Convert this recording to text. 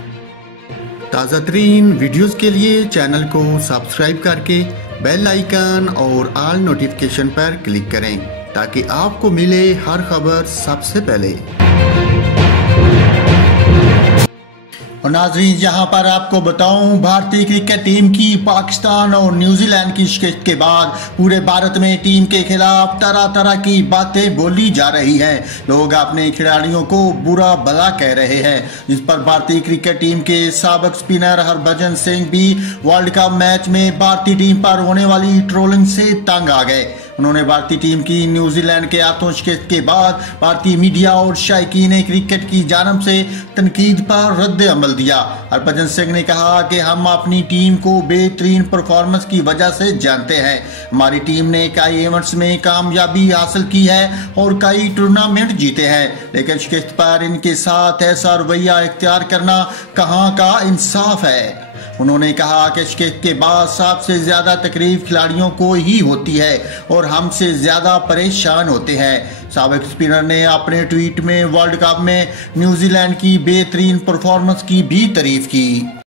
ताज़ा तरीन वीडियोज़ के लिए चैनल को सब्सक्राइब करके बेल आइकन और ऑल नोटिफिकेशन पर क्लिक करें ताकि आपको मिले हर खबर सबसे पहले। और नाज़रीन, यहाँ पर आपको बताऊं, भारतीय क्रिकेट टीम की पाकिस्तान और न्यूजीलैंड की शिकस्त के बाद पूरे भारत में टीम के खिलाफ तरह तरह की बातें बोली जा रही हैं। लोग अपने खिलाड़ियों को बुरा भला कह रहे हैं, जिस पर भारतीय क्रिकेट टीम के साबिक स्पिनर हरभजन सिंह भी वर्ल्ड कप मैच में भारतीय टीम पर होने वाली ट्रोलिंग से तंग आ गए। उन्होंने भारतीय टीम की न्यूजीलैंड के हाथों शिकस्त के बाद भारतीय मीडिया और शायकीन क्रिकेट की जानब से तनकीद पर रद्द अमल दिया। हरभजन सिंह ने कहा कि हम अपनी टीम को बेहतरीन परफॉर्मेंस की वजह से जानते हैं। हमारी टीम ने कई इवेंट्स में कामयाबी हासिल की है और कई टूर्नामेंट जीते हैं, लेकिन शिकस्त पर इनके साथ ऐसा रवैया इख्तियार करना कहाँ का इंसाफ है। उन्होंने कहा कि शिकस्त के बाद सबसे ज्यादा तकलीफ खिलाड़ियों को ही होती है और हमसे ज्यादा परेशान होते हैं। साबिक स्पिनर ने अपने ट्वीट में वर्ल्ड कप में न्यूजीलैंड की बेहतरीन परफॉर्मेंस की भी तारीफ की।